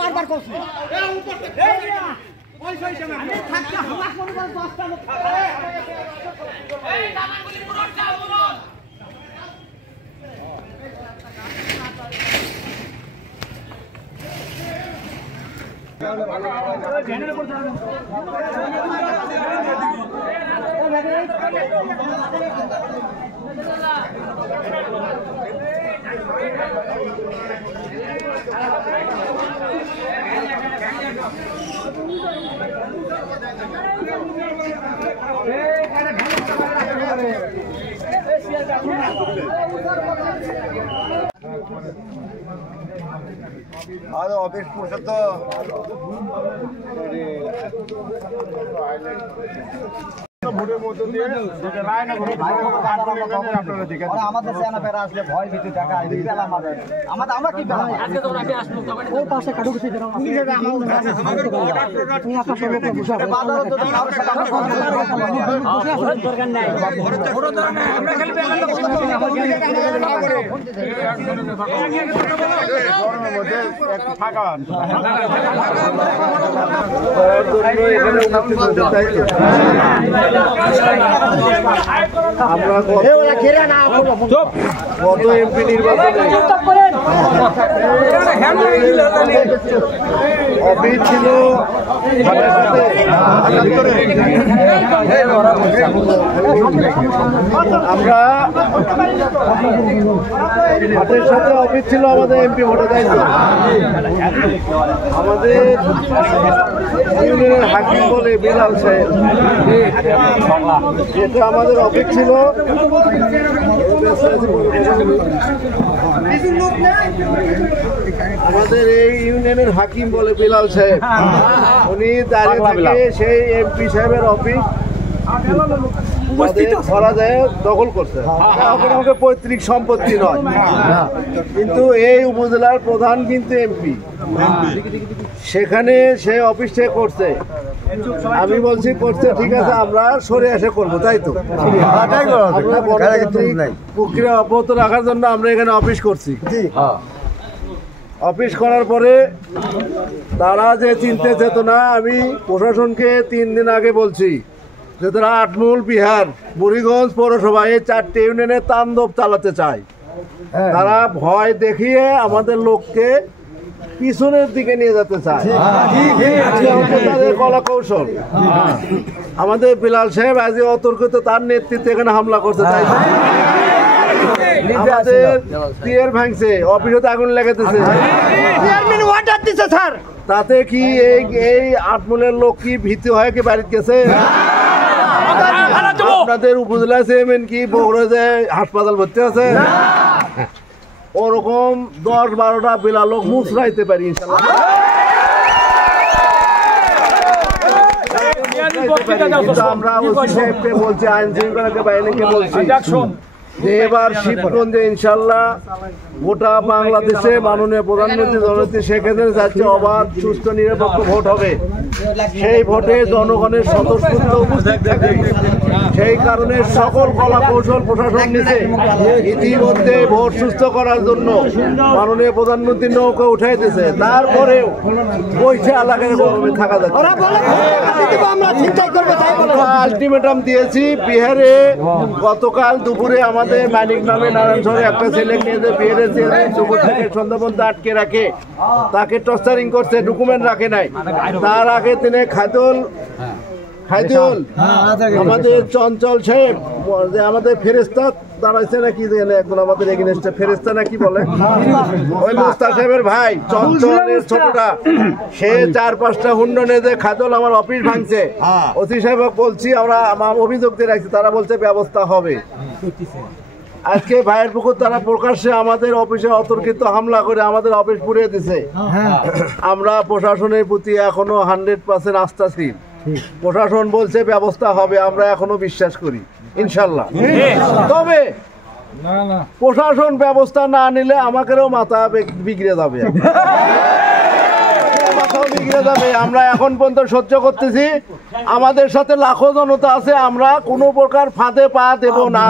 বারবার করছি আরে অফিস পৌঁছে তো ভোটের মধ্যে দিয়ে আমাদের সেনাপেরা আসলে ভয় ভীতি দেখা আমরা কি ওর পাশে কাটু কিছু দরকার নাই ফাঁকা আমরা কত এমপি নির্বাচনে অফিস ছিল আমরা হাতের সাথে অফিস ছিল আমাদের এমপি ভোটে দায়িত্ব আমাদের ইউনিয়নের হাকিম বলে বিলাল সাহেব এটা আমাদের অফিস ছিল আমাদের এই ইউনিয়নের হাকিম বলে বিলাল সাহেব উনি দাঁড়িয়ে থেকে সেই এমপি সাহেবের অফিস দখল করছে আমাকে পৈতৃক সম্পত্তি নয় কিন্তু এই উপজেলার প্রধান কিন্তু এমপি সেখানে সে অফিসে করছে আমি বলছি করছে ঠিক আছে আমরা সরে এসে করবো তাই তো প্রক্রিয়া অব্যাহত রাখার জন্য আমরা এখানে অফিস করছি অফিস করার পরে তারা যে চিনতে যেত না আমি প্রশাসনকে 3 দিন আগে বলছি যে তারা আটমূল বিহার বুড়িগঞ্জ পৌরসভা এই 4টে ইউনিয়নে তাণ্ডব চালাতে চায় তারা ভয় দেখিয়ে আমাদের লোককে পিছনের দিকে নিয়ে যেতে চায় তাদের কলা কৌশল আমাদের বিলাল সাহেব আজ অতর্কিত তার নেতৃত্বে এখানে হামলা করতে চাই টিয়ার ভাঙছে অফিসে আগুন লাগাতেছে তাতে কি এই আটমূলের লোক কি ভীতি হয় কি বাড়িতে গেছে আপনাদের উপজেলা চেয়ারম্যান কি বগুড়া যে হাসপাতাল ভর্তি আছে ওরকম 10-12টা বিলা লোক মুচড়াইতে পারি ইনশাআল্লাহ আমরা ওসি সাহেবকে বলছি আইন শৃঙ্খলাকে বাহিনীকে বলছি যে এবার শিবগঞ্জে ইনশাল্লাহ গোটা বাংলাদেশে মাননীয় প্রধানমন্ত্রী জননেত্রী শেখ হাসিনা যাচ্ছে অবাধ সুস্থ নিরপেক্ষ ভোট হবে সেই ভোটে জনগণের স্বতঃস্ফূর্ত উপস্থিত থাকে সেই কারণে সকল কলা কৌশল প্রশাসন নিতে ইতিমধ্যে ভোট সুস্থ করার জন্য মাননীয় প্রধানমন্ত্রী নৌকা উঠাইতেছে তারপরেও পয়সা এলাকায় গরমে থাকা যাচ্ছে আলটিমেটাম দিয়েছি বিহারে গতকাল দুপুরে আমাদের মানিক নামে নারায়ণ শহরে একটা ছেলে নিয়ে যে বিহারের দুপুর থেকে সন্ধ্যা পর্যন্ত আটকে রাখে তাকে টর্চারিং করছে ডকুমেন্ট রাখে নাই তার আগে তিনি খাইদুল আমাদের চঞ্চল সাহেব যে আমাদের ফেরেস্তা দাঁড়াইছে নাকি এখন আমাদের এগেনস্টে ফেরেস্তা নাকি বলে ওই মোস্তা সাহেবের ভাই চঞ্চলের ছোটটা সে 4-5টা হুন্ড নিয়ে যে খাইদুল আমার অফিস ভাঙছে ওসি সাহেব বলছি আমরা অভিযোগ দিয়ে রাখছি তারা বলছে ব্যবস্থা হবে আজকে ভাইয়ের পুকুর তারা প্রকাশ্যে আমাদের অফিসে অতর্কিত হামলা করে আমাদের অফিস পুড়িয়ে দিছে আমরা প্রশাসনের প্রতি এখনো 100% আস্থাশীল প্রশাসন বলছে ব্যবস্থা হবে আমরা এখনো বিশ্বাস করি ইনশাল্লাহ তবে প্রশাসন ব্যবস্থা না নিলে আমাকেও মাথা বিগড়ে যাবে আমরা এখন পর্যন্ত সহ্য করতেছি আমাদের সাথে লাখো জনতা আছে আমরা কোনো প্রকার ফাঁদে পা দেব না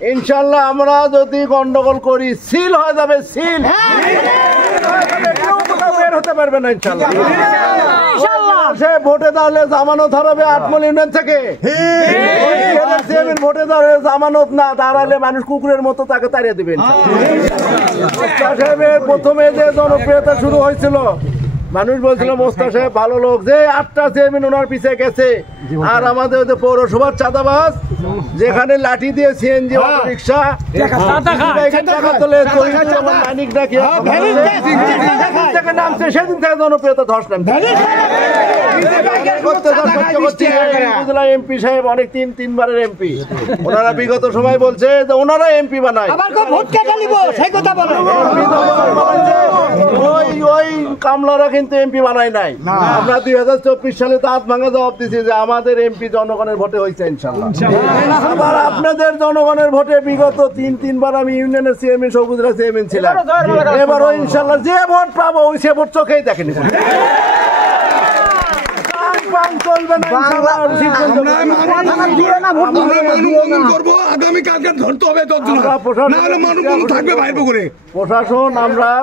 ইনশাল্লাহ আমরা যদি গন্ডগোল করি সিল হয়ে যাবে, সিল কেউ কোথাও বের হতে পারবে না ইনশাল্লাহ। সে ভোটে দাঁড়ালে জামানত হারাবে আটমল ইউনিয়ন থেকে, ভোটে দাঁড়ালে জামানত না দাঁড়ালে মানুষ কুকুরের মতো তাকে তাড়িয়ে দিবেন। সাহেবের প্রথমে যে জনপ্রিয়তা শুরু হয়েছিল, মানুষ বলছিল মোস্তাক সাহেব ভালো লোক, যে 8টা চেয়ারম্যান ওনার পিছে গেছে। আর আমাদের পৌরসভার চাঁদাবাজ, যেখানে লাঠি দিয়ে সিএনজি অটো রিক্সা নামছে, সেদিন থেকে জনপ্রিয়তা ধস নামছে। এমপি সাহেব অনেক তিনবারের এমপি, ওনারা বিগত সময় বলছে যে ওনারা এমপি বানায়, ওই কামলারা কিন্তু এমপি বানায় নাই। আমরা 2024 সালে দাঁত ভাঙা জবাব দিচ্ছি যে আমাদের এমপি জনগণের ভোটে হয়েছে ইনশাল্লাহ। আবার আপনাদের জনগণের ভোটে বিগত তিনবার আমি ইউনিয়নের চেয়ারম্যান, সবুজরা চেয়ারম্যান ছিলাম। এবারও ইনশাল্লাহ যে ভোট পাবো ওই সে ভোট চোখেই দেখেনি।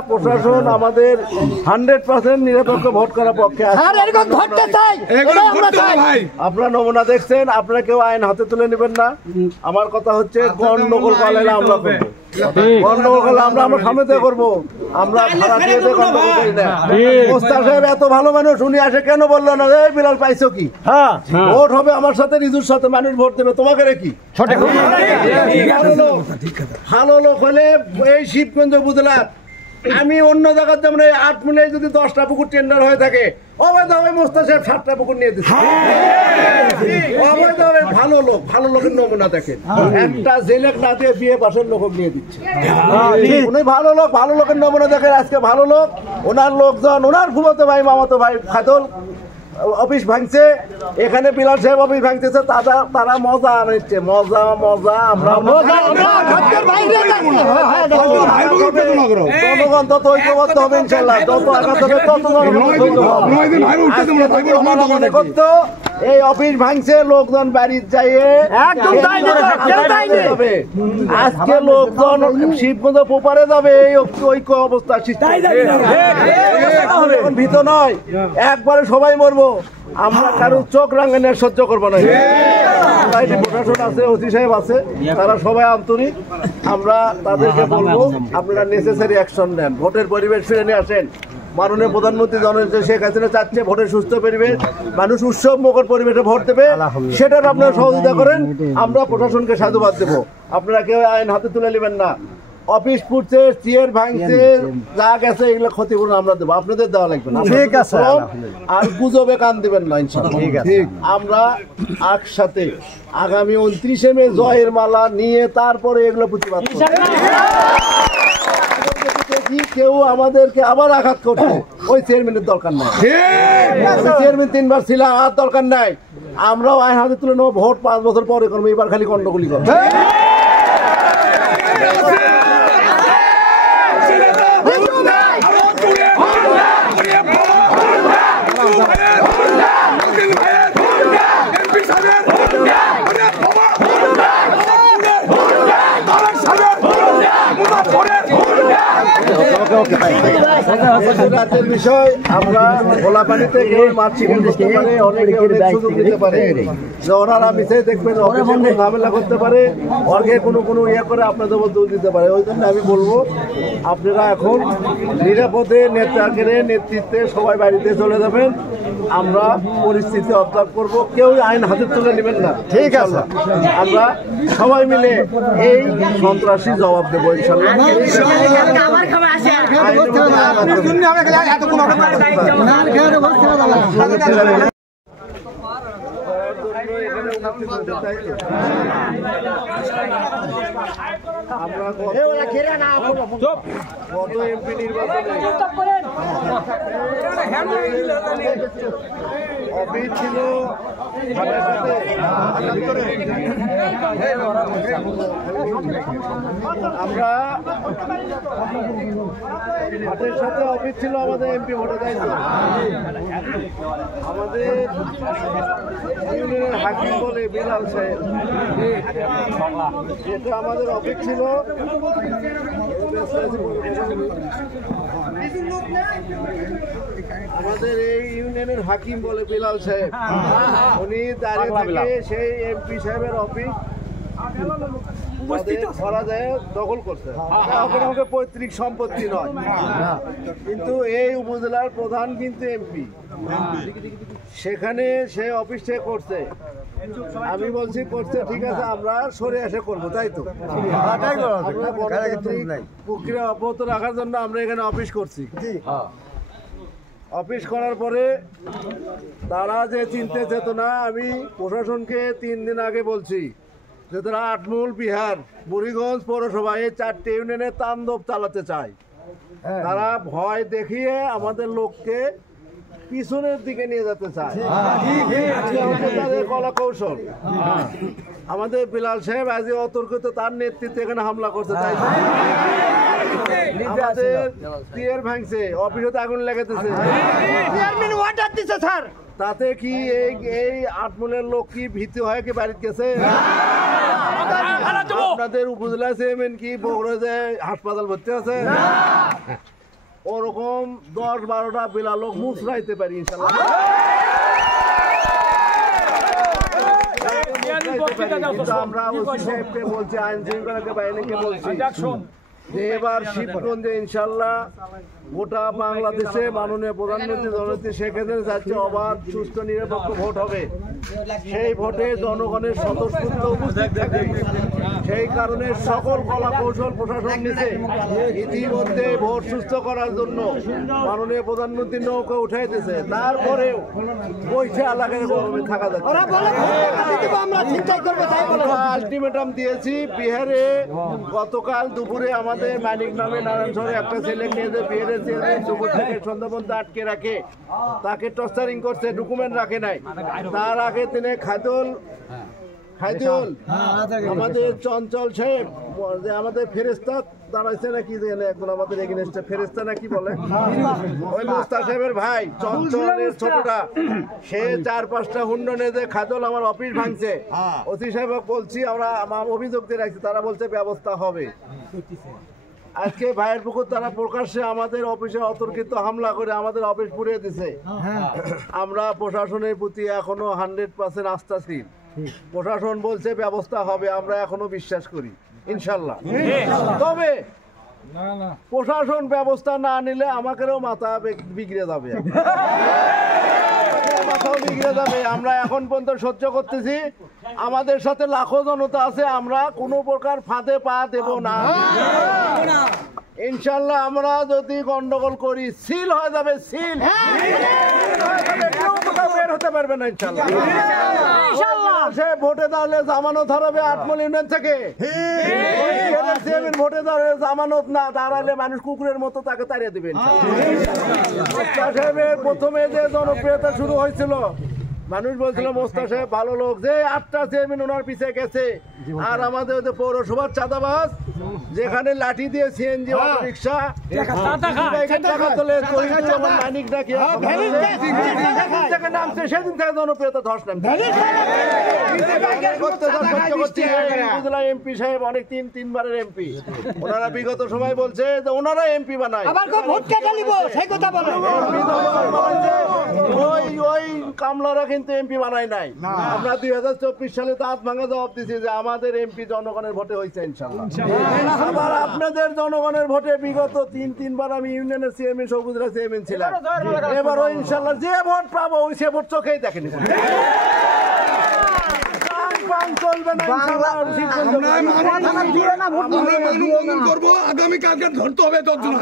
প্রশাসন আমাদের 100% নিরপেক্ষ ভোট করার পক্ষে আছে। আপনারা নমুনা দেখছেন, আপনারা কেউ আইন হাতে তুলে নেবেন না। আমার কথা হচ্ছে গন্ডগোল করলে আমরা করবো, গন্ডগোল করলে আমরা সামনে করবো, আমরা মোস্তাক সাহেব এত ভালো মানুষ, উনি আসে কেন বললো না এই বিলাল পাইছো কি? ভোট হবে আমার সাথে, রিজুর সাথে, মানুষ ভোট দেবে তোমাকে রেখি। ভালো লোক হলে এই শিবগঞ্জ বুঝলা, আমি অন্য জায়গার যেমন 8 মিলে যদি 10টা পুকুর টেন্ডার হয়ে থাকে, অবৈধভাবে মোস্তাক সাহেব 7টা পুকুর নিয়ে দিচ্ছে। অবৈধভাবে ভালো লোক, ভালো লোকের নমুনা দেখেন, একটা জেলেক না দিয়ে বিয়ে পাশের লোক নিয়ে দিচ্ছে। উনি ভালো লোক, ভালো লোকের নমুনা দেখেন। আজকে ভালো লোক, ওনার লোকজন, ওনার ফুফাতো ভাই, মামাতো ভাই খাদল অফিস ভাঙছে, এখানে বিলাল সাহেব অফিস ভাঙতেছে, তারা মজা নিচ্ছে, মজা। আমরা জনগণ তত ঐক্যবদ্ধ হবে ইনশাল্লাহ, যত আঘাত হবে তত মনে করতো এই অফিস ভাঙছে, লোকজন বাড়ির যাইয়ে আজকে লোকজন শিবগঞ্জ পোপারে যাবে, এই ঐক্য অবস্থা সৃষ্টি ভীত নয়, একবারে সবাই মরবো। আমরা কারো চোখ রাঙানি সহ্য করবো না। প্রশাসন আছে, ওসি সাহেব আছে, তারা সবাই আন্তরিক। আমরা তাদেরকে বলবো আপনারা নেসেসারি অ্যাকশন নেন, ভোটের পরিবেশ ফিরে নিয়ে আসেন। মাননীয় প্রধানমন্ত্রী জননেত্রী শেখ হাসিনা চাচ্ছে ভোটের সুস্থ পরিবেশ, মানুষ উৎসব মুখর পরিবেশে ভোট দেবে, সেটার আপনারা সহযোগিতা করেন। আমরা প্রশাসনকে সাধুবাদ দেবো। আপনারা কেউ আইন হাতে তুলে নেবেন না। অফিস পুড়ছে, চেয়ার ভাঙছে, যা গেছে এগুলো ক্ষতিপূরণ আমরা দেবো, আপনাদের দেওয়া লাগবে না। ঠিক আছে, আর গুজবে কান দিবেন না ইনশাআল্লাহ। আমরা একসাথে আগামী 29শে মে জয়ের মালা নিয়ে তারপরে এগুলো প্রতিবাদ করব। কেউ আমাদেরকে আবার আঘাত করছে, ওই চেয়ারম্যানের দরকার নাই। চেয়ারম্যান 3বার ছিল, আর দরকার নাই। আমরাও আইন হাতে তুলে নেবো, ভোট 5 বছর পরে করবো, এবার খালি গন্ডগোলি করবো। বিষয় আমরা খোলা পানিতে কেউ মাছ শিকার করতে পারে, অনেকে অনেক সুযোগ দিতে পারে, যে ওনারা মিশে দেখবেন ঝামেলা করতে পারে, অর্ঘে কোনো ইয়ে করে আপনাদের মধ্যে দিতে পারে। ওই জন্য আমি বলবো আপনারা এখন নিরাপদে নেতৃত্বে সবাই বাড়িতে চলে যাবেন। আমরা পরিস্থিতি অবজার্ভ করবো, কেউ আইন হাতে তুলে নেবেন না। ঠিক আছে, আমরা সবাই মিলে এই সন্ত্রাসী জবাব দেবো ইনশাল্লাহ। আমরা গত এমপি নির্বাচনে অফিস ছিল হাতের সাথে আমরা হাতের সাথে অফিস ছিল আমাদের এমপি ভোটে দায়িত্ব আমাদের ইউনিয়নের হাকিম বলে বিলাল সাহেব যেটা আমাদের অফিস ছিল আমাদের এই ইউনিয়নের হাকিম বলে বিলাল সাহেব উনি দাঁড়িয়ে থেকে সেই এমপি সাহেবের অফিস দখল করছে আমাকে পৈতৃক সম্পত্তি নয় কিন্তু এই উপজেলার প্রধান কিন্তু এমপি সেখানে সে অফিস থেকে করছে আমি বলছি করছে ঠিক আছে আমরা সরে এসে করবো তাই তো প্রক্রিয়া অব্যাহত রাখার জন্য আমরা এখানে অফিস করছি অফিস করার পরে তারা যে চিনতে যেত না আমি প্রশাসনকে 3 দিন আগে বলছি যে তারা আটমূল বিহার বুড়িগঞ্জ পৌরসভা এই 4টে ইউনিয়নে তাণ্ডব চালাতে চায় তারা ভয় দেখিয়ে আমাদের লোককে পিছনের দিকে নিয়ে যেতে চায় তাদের কলা কৌশল আমাদের বিলাল সাহেব আজ অতর্কিত তার নেতৃত্বে এখানে হামলা করছে তাই আমাদের টিয়ার ভাঙছে অফিসে আগুন লাগাতেছে স্যার তাতে কি এই আটমূলের লোক কি ভীতি হয় কি বাড়িতে গেছে আপনাদের উপজেলা চেয়ারম্যান কি বগুড়া যে হাসপাতাল ভর্তি আছে ওরকম 10-12টা বিলা লোক মুচড়াইতে পারি ইনশাল্লাহ আমরা ওসি সাহেবকে বলছি আইন শৃঙ্খলাকে বাহিনীকে বলছি এবার শিবগঞ্জে ইনশাল্লাহ গোটা বাংলাদেশে মাননীয় প্রধানমন্ত্রী জননেত্রী শেখ হাসিনা যাচ্ছে অবাধ সুস্থ নিরপেক্ষ ভোট হবে সেই ভোটে জনগণের স্বতঃস্ফূর্ত উপস্থিত থাকে সেই কারণে সকল কলা কৌশল প্রশাসন নিচ্ছে ইতিমধ্যে ভোট সুস্থ করার জন্য মাননীয় প্রধানমন্ত্রী নৌকা উঠাইতেছে তারপরেও পয়সা এলাকায় গরমে থাকা যাচ্ছে আলটিমেটাম দিয়েছি বিহারে গতকাল দুপুরে আমাদের মানিক নামে নারায়ণ শহরে একটা ছেলে নিয়ে যে বিহারের দুপুর থেকে সন্ধ্যা পর্যন্ত আটকে রাখে তাকে টর্চারিং করছে ডকুমেন্ট রাখে নাই তার আগে তিনি খাইদুল আমাদের চঞ্চল সাহেব যে আমাদের ফেরেস্তা দাঁড়াইছে নাকি এখন আমাদের এগেইনস্টে ফেরেস্তা নাকি বলে ওই মোস্তা সাহেবের ভাই চঞ্চলের ছোটটা সে 4-5টা হুন্ড নিয়ে যে খাইদুল আমার অফিস ভাঙছে ওসি সাহেব বলছি আমরা অভিযোগ দিয়ে রাখছি তারা বলছে ব্যবস্থা হবে আজকে ভাইয়ের পুকুর তারা প্রকাশ্যে আমাদের অফিসে অতর্কিত হামলা করে আমাদের অফিস পুড়িয়ে দিছে আমরা প্রশাসনের প্রতি এখনো 100% আস্থাশীল প্রশাসন বলছে ব্যবস্থা হবে আমরা এখনো বিশ্বাস করি ইনশাল্লাহ তবে প্রশাসন ব্যবস্থা না নিলে আমাকেও মাথা বিগড়ে যাবে মাথাও বিগড়ে যাবে আমরা এখন পর্যন্ত সহ্য করতেছি আমাদের সাথে লাখো জনতা আছে আমরা কোনো প্রকার ফাঁদে পা দেব না ইনশাল্লাহ আমরা যদি গন্ডগোল করি সিল হয়ে যাবে সিল বের হতে পারবে না ইনশাল্লাহ সে ভোটে দাঁড়ালে জামানত হারাবে আটমল ইউনিয়ন থেকে ভোটে দাঁড়ালে জামানত না দাঁড়ালে মানুষ কুকুরের মতো তাকে তাড়িয়ে দেবেন প্রথমে যে জনপ্রিয়তা শুরু হয়েছিল মানুষ বলছিল মোস্তা সাহেব ভালো লোক যে 8টা চেয়ারম্যান ওনার পিছিয়ে গেছে আর আমাদের পৌরসভার চাঁদাবাজ যেখানে লাঠি দিয়ে সিএনজি অটো রিক্সা টাকা তোলে মানিক ডাকি নামছে সেদিন থেকে জনপ্রিয়তা ধস নামছে এমপি সাহেব অনেক 3-3বারের এমপি ওনারা বিগত সময় বলছে যে ওনারা এমপি বানায় ওই কামলারা কিন্তু এমপি বানায় নাই আমরা 2024 সালে দাঁত ভাঙা জবাব দিচ্ছি যে আমাদের এমপি জনগণের ভোটে হয়েছে ইনশাল্লাহ আবার আপনাদের জনগণের ভোটে বিগত 3-3বার আমি ইউনিয়নের চেয়ারম্যান সবুজরা চেয়ারম্যান ছিলাম এবারও ইনশাল্লাহ যে ভোট পাবো ওই সে ভোট চোখেই দেখেনি চলবে না ইনশাআল্লাহ। করবো আগামী কালকে ধরতে হবে 10 জন,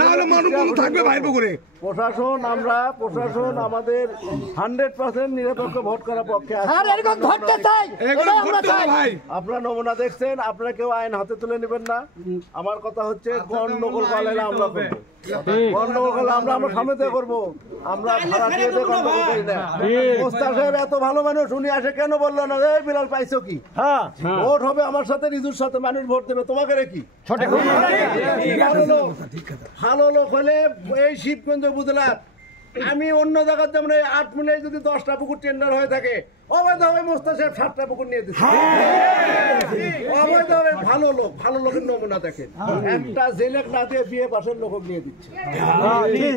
না হলে মানুষ থাকবে ভাইবো করে। প্রশাসন আমাদের 100% নিরপেক্ষ ভোট করার পক্ষে আছে। আপনারা নমুনা দেখছেন, আপনারা কেউ আইন হাতে তুলে নেবেন না। আমার কথা হচ্ছে গন্ডগোল করলে আমরা করবো, গন্ডগোল করলে আমরা সামনে করবো, আমরা ভাড়া দিয়ে গন্ডগোল করি না। মোস্তাক সাহেব এত ভালো মানুষ, উনি আসে কেন বললো না এই বিলাল পাইছো কি? ভোট হবে আমার সাথে, রিজুর সাথে, মানুষ ভোট দেবে, তোমাকে রেখি। ভালো লোক হলে এই শিবগঞ্জ বুঝলাম, আমি অন্য জায়গার যেমন 8 মিনিটে যদি 10টা পুকুর টেন্ডার হয়ে থাকে, অবৈধভাবে মোস্তাক সাহেব 7টা পুকুর নিয়ে দিচ্ছে। অবৈধভাবে ভালো লোকের নমুনা দেখেন, একটা জেলেক না দিয়ে বিয়ে পাশের লোক নিয়ে দিচ্ছে।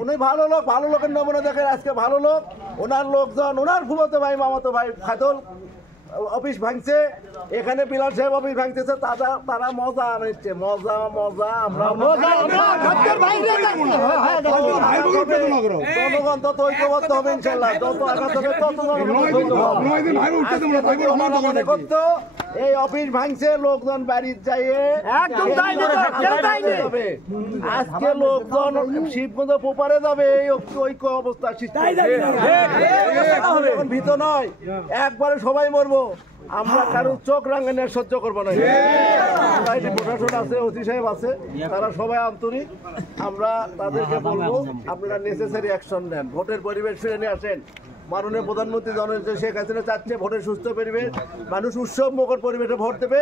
উনি ভালো লোকের নমুনা দেখেন। আজকে ভালো লোক, ওনার লোকজন, ওনার ফুফাতো ভাই মামাতো ভাই খাদল অফিস ভাঙছে, এখানে বিলাল সাহেব অফিস ভাঙতেছে, তারা মজা নিচ্ছে, মজা। আমরা জনগণ তত ঐক্যবদ্ধ হবে ইনশাল্লাহ, যত আঘাত হবে তত মনে করতো এই অফিস ভাঙছে, লোকজন বাড়ির যাইয়ে আজকে লোকজন শিবগঞ্জ পোপারে যাবে, এই ঐক্য অবস্থা সৃষ্টি ভীত নয়, একবারে সবাই মরবো। আমরা কারো চোখ রাঙানি সহ্য করবো না। প্রশাসন আছে, ওসি সাহেব আছে, তারা সবাই আন্তরিক। আমরা তাদেরকে বলবো আপনারা নেসেসারি অ্যাকশন নেন, ভোটের পরিবেশ ফিরে নিয়ে আসেন। মাননীয় প্রধানমন্ত্রী জননেত্রী শেখ হাসিনা চাচ্ছে ভোটের সুস্থ পরিবেশ, মানুষ উৎসব মুখর পরিবেশে ভোট দেবে,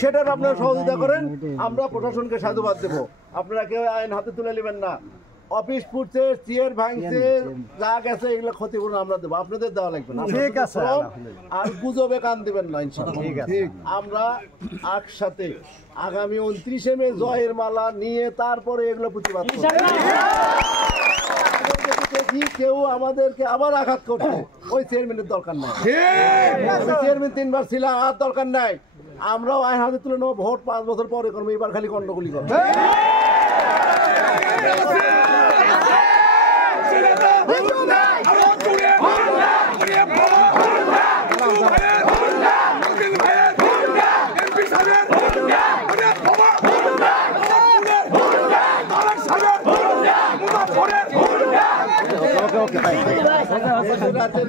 সেটার আপনারা সহযোগিতা করেন। আমরা প্রশাসনকে সাধুবাদ দেবো। আপনারা কেউ আইন হাতে তুলে নেবেন না। অফিস পুড়ছে, চেয়ার ভাঙছে, যা গেছে এগুলো ক্ষতিপূরণ আমরা দেবো, আপনাদের দেওয়া লাগবে না। ঠিক আছে, আর গুজবে কান দিবেন না ইনশাআল্লাহ। আমরা একসাথে আগামী 29শে মে জয়ের মালা নিয়ে তারপরে এগুলো প্রতিবাদ করব। দেখি কেউ আমাদেরকে আবার আঘাত করছে, ওই চেয়ারম্যানের দরকার নাই। চেয়ারম্যান 3 বার ছিল, আর দরকার নাই। আমরাও আইন হাতে তুলে নেবো, ভোট 5 বছর পরে করবো, এবার খালি গন্ডগোলি করবো।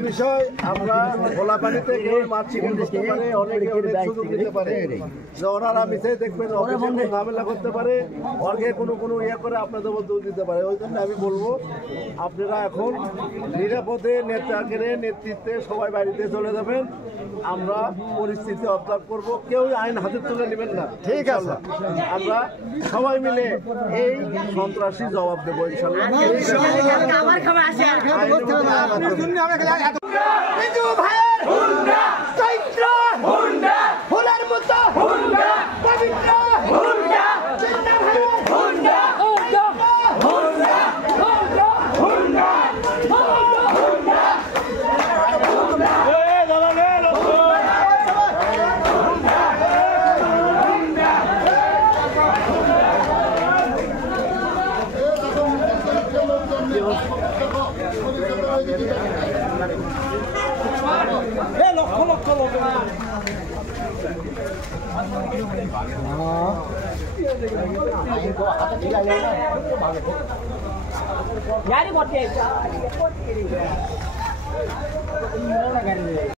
বিষয় আমরা খোলা পানিতে কেউ মাছ চিকেন করতে পারে, অনেকে অনেক সুযোগ দিতে পারে, যে ওনারা মিশে দেখবেন ঝামেলা করতে পারে, অর্ঘে কোনো ইয়ে করে আপনাদের মধ্যে দিতে পারে। ওই জন্য আমি বলবো আপনারা এখন নিরাপদে নেতৃত্বে সবাই বাড়িতে চলে যাবেন। আমরা পরিস্থিতি অবজার্ভ করবো, কেউ আইন হাতে তুলে নেবেন না। ঠিক আছে, আমরা সবাই মিলে এই সন্ত্রাসী জবাব দেবো ইনশাআল্লাহ। यार